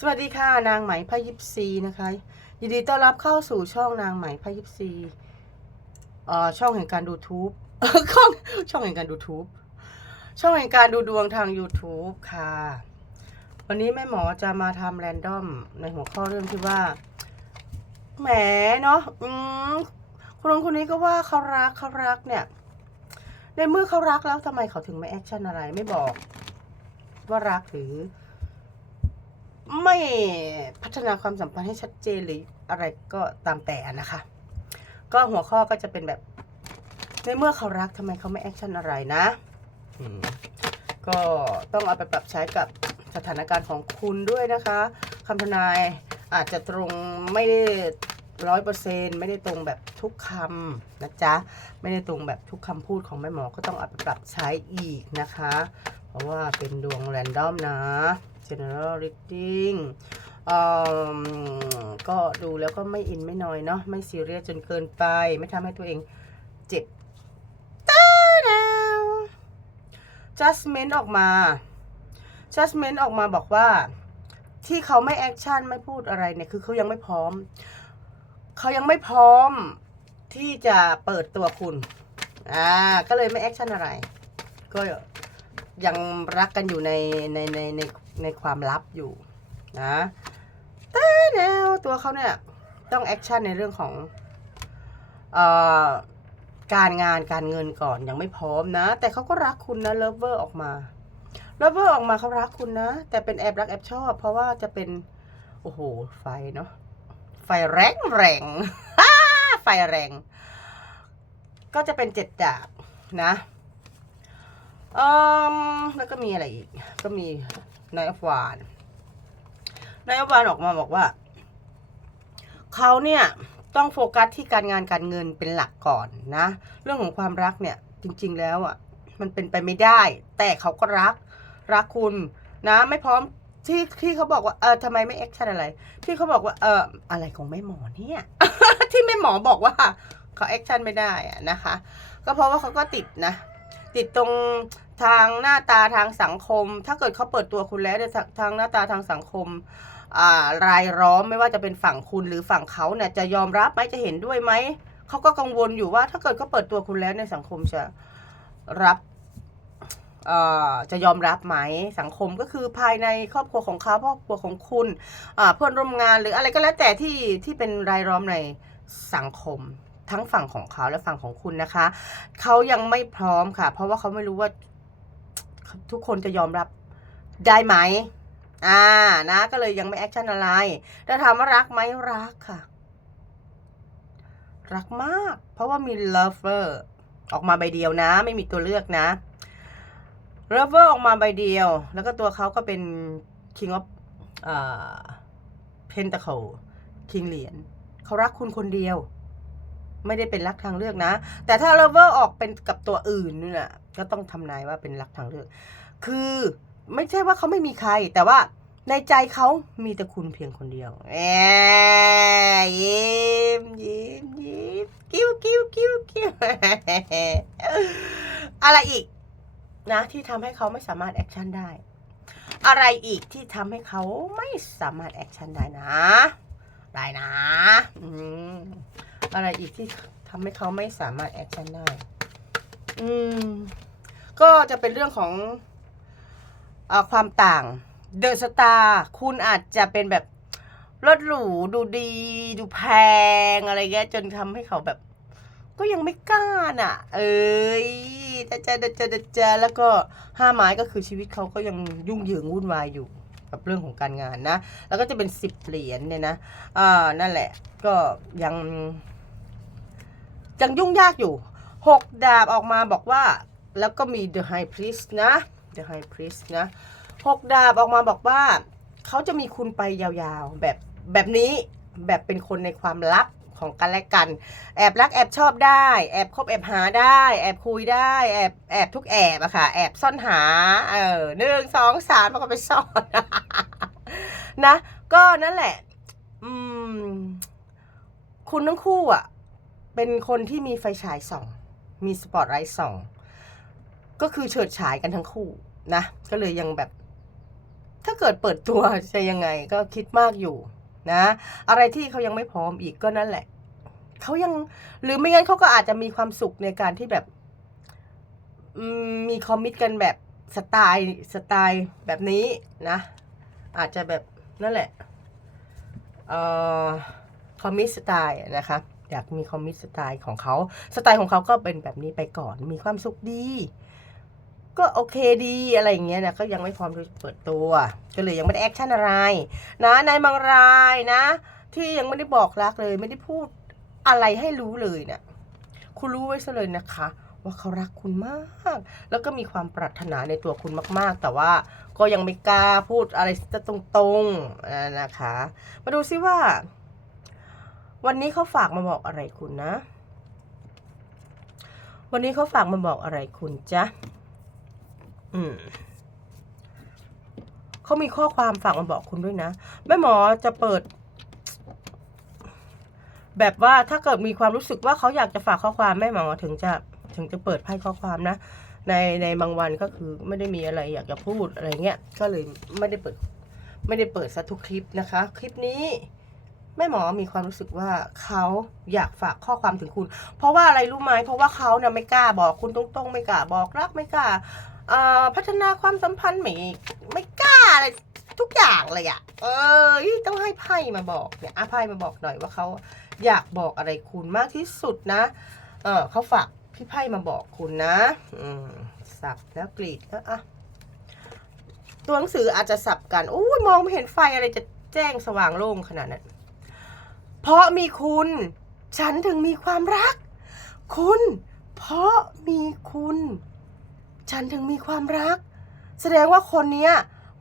สวัสดีค่ะนางไหมพยิปซีนะคะยินดีต้อนรับเข้าสู่ช่องนางไหมพยิปซีเอ่อช่องแห่งการดูทูบช่องช่องแห่งการดูทูบช่องแห่งการดูดวงทาง YouTube ค่ะ วันนี้แม่หมอจะมาทำแรนดอมในหัวข้อเรื่องที่ว่าแหมเนาะอืมคนนู้นคนนี้ก็ว่าเขารักเขารักเนี่ย ในเมื่อเขารักแล้วทำไมเขาถึงไม่แอคชั่นอะไรไม่บอก ว่ารักหรือ ไม่พัฒนาความสัมพันธ์ให้ชัดเจนหรืออะไรก็ตามแต่นะคะ ก็หัวข้อก็จะเป็นแบบ ในเมื่อเขารักทำไมเขาไม่แอคชั่นอะไรนะอืมก็ต้องเอาไปปรับใช้กับสถานการณ์ของคุณด้วยนะคะคำทนายอาจจะตรงไม่ได้ร้อยเปอร์เซนไม่ได้ตรงแบบทุกคำนะจ๊ะ ไม่ได้ตรงแบบทุกคำพูดของแม่หมอก็ต้องเอาไปปรับใช้อีกนะคะ เพราะว่าเป็นดวงแรนดอมนะ general reading อืมก็ดูแล้วก็ไม่อินไม่น้อยเนาะไม่ซีเรียสจนเกินไป ไม่ทำให้ตัวเองเจ็บตาดาว judgment ออกมา judgment ออกมาบอกว่าที่เขาไม่แอคชั่นไม่พูดอะไรเนี่ยคือเขายังไม่พร้อม เขายังไม่พร้อมที่จะเปิดตัวคุณ อ่า ก็เลยไม่แอคชั่นอะไร ก็ยังรักกันอยู่ในในในใน ในความลับอยู่นะแต่แล้วตัวเขาเนี่ยต้องแอคชั่นในเรื่องของออการงานการเงินก่อนยังไม่พร้อมนะ แต่เขาก็รักคุณนะเลิฟเวอร์ออกมาเลิฟเวอร์ออกมาเขารักคุณนะ แต่เป็นแอบรักแอบชอบ เพราะว่าจะเป็น โอ้โห ไฟเนาะไฟแรงแรงไฟแรง ก็จะเป็นเจ็ดดาบนะอืมแล้วก็มีอะไรอีก ก็มี นายอฟวานนายอฟวานออกมาบอกว่า เขาเนี่ยต้องโฟกัสที่การงานการเงินเป็นหลักก่อนนะ เรื่องของความรักเนี่ยจริง ๆ แล้วอะมันเป็นไปไม่ได้ แต่เขาก็รักรักคุณนะ ไม่พร้อมที่ที่เขาบอกว่าเออทำไมไม่แอคชั่นอะไร ที่เขาบอกว่าเอออะไรของแม่หมอเนี่ยที่แม่หมอบอกว่าเขาแอคชั่นไม่ได้อะนะคะ ก็เพราะว่าเขาก็ติดนะ ติดตรง ทางหน้าตาทางสังคม ถ้าเกิดเขาเปิดตัวคุณแล้วเนี่ยทางหน้าตาทางสังคมรายล้อมไม่ว่าจะเป็นฝั่งคุณหรือฝั่งเขาเนี่ยจะยอมรับไหมจะเห็นด้วยไหมเขาก็กังวลอยู่ว่า ถ้าเกิดเขาเปิดตัวคุณแล้วในสังคมจะรับจะยอมรับไหมสังคมก็คือภายในครอบครัวของเขาครอบครัวของคุณเพื่อนร่วมงานหรืออะไรก็แล้วแต่ที่ที่เป็นรายล้อมในสังคมทั้งฝั่งของเขาและฝั่งของคุณนะคะ เขายังไม่พร้อมค่ะ เพราะว่าเขาไม่รู้ว่า ทุกคนจะยอมรับได้ไหม อ่า นะ ก็เลยยังไม่แอคชั่นอะไรถ้าถามว่ารักไหมรักค่ะ รักมาก เพราะว่ามี lover ออกมาใบเดียวนะ ไม่มีตัวเลือกนะ lover ออกมาใบเดียว แล้วก็ตัวเขาก็เป็น king of อ่า pentacle king เหรียญเขารักคุณคนเดียว ไม่ได้เป็นรักทางเลือกนะ แต่ถ้า lover ออกเป็นกับตัวอื่นนี่แหละก็ต้องทำนายว่าเป็นรักทางเลือก คือไม่ใช่ว่าเขาไม่มีใคร แต่ว่าในใจเขามีแต่คุณเพียงคนเดียวแอยิ้มยิ้มยิ้มกิ้วกิ้วกิ้วกิ้วอะไรอีกนะที่ทำให้เขาไม่สามารถแอคชั่นได้ อะไรอีกที่ทำให้เขาไม่สามารถแอคชั่นได้นะ ได้นะ อืม อะไรอีกที่ทำให้เขาไม่สามารถแอคชั่นได้ อืม ก็จะเป็นเรื่องของออความต่าง เดอะสตาร์คุณอาจจะเป็นแบบรถหรูดูดี ดูแพงอะไรเงี้ยจนทำให้เขาแบบ ก็ยังไม่กล้าน่ะ เอ้ยจะจะจะจะจะแล้วก็ห้าไม้ก็คือชีวิตเขาก็ยังยุ่งเหยิงวุ่นวายอยู่กับเรื่องของการงานนะ แล้วก็จะเป็นสิบเหรียญเนี่ยนะอ่านั่นแหละ ก็ยัง ยังยุ่งยากอยู่หกดาบออกมาบอกว่า แล้วก็มี The High Priest นะ The High Priest นะหกดาบออกมาบอกว่า เขาจะมีคุณไปยาวๆ แบบแบบนี้แบบเป็นคนในความลับของกันและกัน แอบรักแอบชอบได้ แอบคบแอบหาได้ แอบคุยได้ แอบแอบทุกแอบอะค่ะ แอบซ่อนหา เออหนึ่งสองสามแล้วก็ไปซ่อนนะ ก็นั่นแหละ อืม คุณทั้งคู่อะ เป็นคนที่มีไฟฉายส่อง มีสปอตไลท์ส่อง ก็คือเฉิดฉายกันทั้งคู่นะ ก็เลยยังแบบ ถ้าเกิดเปิดตัวจะยังไงก็คิดมากอยู่นะ อะไรที่เขายังไม่พร้อมอีกก็นั่นแหละ เขายังหรือไม่งั้นเขาก็อาจจะมีความสุขในการที่แบบมมีคอมมิตกันแบบสไตล์สไตล์แบบนี้นะ อาจจะแบบนั่นแหละเอ่อคอมมิตสไตล์นะคะ อยากมีคอมมิตสไตล์ของเขาสไตล์ของเขาก็เป็นแบบนี้ไปก่อนมีความสุขดี ก็โอเคดีอะไรอย่างเงี้ยนะก็ยังไม่พร้อมที่จะเปิดตัว ก็เลยยังไม่ได้แอคชั่นอะไร นะนายบางรายนะ ที่ยังไม่ได้บอกรักเลย ไม่ได้พูดอะไรให้รู้เลยเนะี่ยคุณรู้ไว้ซะเลยนะคะ ว่าเขารักคุณมาก แล้วก็มีความปรารถนาในตัวคุณมาก ๆ แต่ว่าก็ยังไม่กล้าพูดอะไรจะตรงๆนะคะ มาดูซิว่า วันนี้เขาฝากมาบอกอะไรคุณนะ วันนี้เขาฝากมาบอกอะไรคุณจ๊ะ อืมเขามีข้อความฝากมาบอกคุณด้วยนะ แม่หมอจะเปิด แบบว่าถ้าเกิดมีความรู้สึกว่าเขาอยากจะฝากข้อความแม่หมอถึงจะถึงจะเปิดไพ่ข้อความนะ ในในบางวันก็คือไม่ได้มีอะไรอยากจะพูดอะไรเงี้ย ก็เลยไม่ได้เปิด ไม่ได้เปิดซะทุกคลิปนะคะ คลิปนี้ แม่หมอมีความรู้สึกว่าเขาอยากฝากข้อความถึงคุณ เพราะว่าอะไรรู้ไหมเพราะว่าเขาเนี่ยไม่กล้าบอกคุณตรงๆ ไม่กล้าบอกรักไม่กล้าพัฒนาความสัมพันธ์ไม่ไม่กล้าอะไรทุกอย่างเลยอะ่ะเออต้องให้ไพ่มาบอกเนี่ยอาไพ่มาบอกหน่อยว่าเขาอยากบอกอะไรคุณมากที่สุดนะ เออเขาฝากพี่ไพ่มาบอกคุณนะอืมสับแล้วกรีดแล้วอะตัวหนังสืออาจจะสับกันโอ้ยมองไม่เห็นไฟอะไรจะแจ้งสว่างโล่งขนาดนั้น เพราะมีคุณ ฉันถึงมีความรัก คุณ เพราะมีคุณ ฉันถึงมีความรัก แสดงว่าคนเนี้ย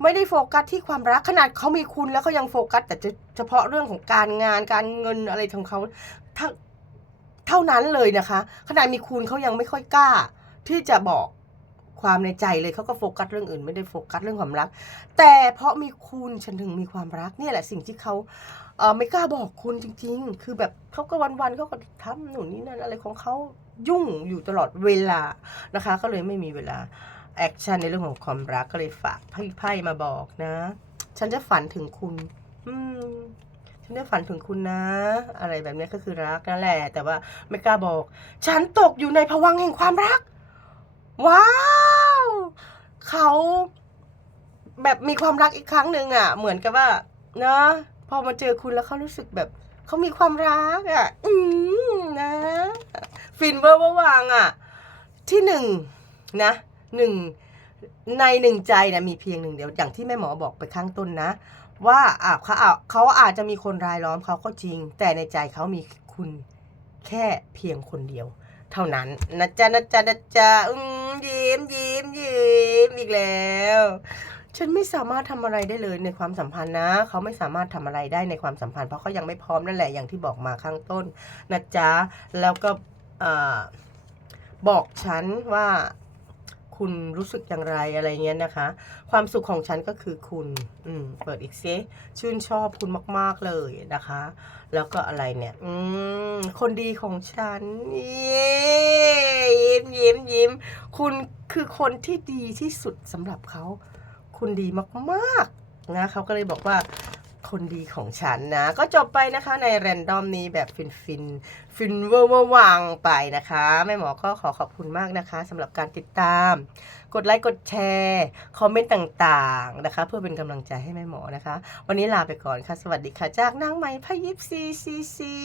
ไม่ได้โฟกัสที่ความรักขนาดเขามีคุณแล้วเขายังโฟกัส แต่เฉพาะเรื่องของการงานการเงินอะไรของเขาเท่าเท่านั้นเลยนะคะ ขนาดมีคุณเขายังไม่ค่อยกล้า ที่จะบอก ความในใจเลยเขาก็โฟกัสเรื่องอื่น ไม่ได้โฟกัสเรื่องความรัก แต่เพราะมีคุณฉันถึงมีความรักเนี่ยแหละสิ่งที่เขาเออไม่กล้าบอกคุณจริง ๆ คือแบบเขาก็วันๆเขาก็ทำหนุนนี่นั่นอะไรของเขายุ่งอยู่ตลอดเวลานะคะ ก็เลยไม่มีเวลาแอคชั่นในเรื่องของความรักก็เลยฝากไพ่ไพ่มาบอกนะ ฉันจะฝันถึงคุณ อืมฉันจะฝันถึงคุณนะ อะไรแบบนี้ก็คือรักนั่นแหละ แต่ว่าไม่กล้าบอก ฉันตกอยู่ในภวังค์แห่งความรัก ว้าวเขาแบบมีความรักอีกครั้งหนึ่งอะ เหมือนกับว่า เนะพอมาเจอคุณแล้วเขารู้สึกแบบเขามีความรักอะ อืมนะ ฟินเวอร์วอร์วางอะ ที่หนึ่งนะหนึ่งในหนึ่งใจนะมีเพียงหนึ่งเดียวอย่างที่แม่หมอบอกไปข้างต้นนะ ว่าอ่าเขาอาเขาอาจจะมีคนรายล้อมเขาก็จริง แต่ในใจเขามีคุณแค่เพียงคนเดียว เท่านั้นนะจ๊ะนะจ๊ะนะจ๊ะอืมยิ้มยิ้มยิ้มอีกแล้วฉันไม่สามารถทำอะไรได้เลยในความสัมพันธ์นะ เขาไม่สามารถทำอะไรได้ในความสัมพันธ์เพราะเขายังไม่พร้อมนั่นแหละอย่างที่บอกมาข้างต้นนะจ๊ะแล้วก็อบอกฉันว่า คุณรู้สึกอย่างไรอะไรเงี้ยนะคะ ความสุขของฉันก็คือคุณอืมเปิดอีกซิชื่นชอบคุณมาก ๆ เลยนะคะ แล้วก็อะไรเนี่ย อืมคนดีของฉันเย้ยิ้มยิ้มยิ้มคุณคือคนที่ดีที่สุดสำหรับเขา คุณดีมากๆนะเขาก็เลยบอกว่า คนดีของฉันนะ ก็จบไปนะคะในแรนดอมนี้แบบฟินฟินฟินเวอร์เวอร์วังไปนะคะแม่หมอก็ขอขอบคุณมากนะคะสำหรับการติดตาม กดไลค์กดแชร์คอมเมนต์ต่างๆนะคะ เพื่อเป็นกำลังใจให้แม่หมอนะคะ วันนี้ลาไปก่อนค่ะ สวัสดีค่ะ จากนางไหมพยิบซีซีซี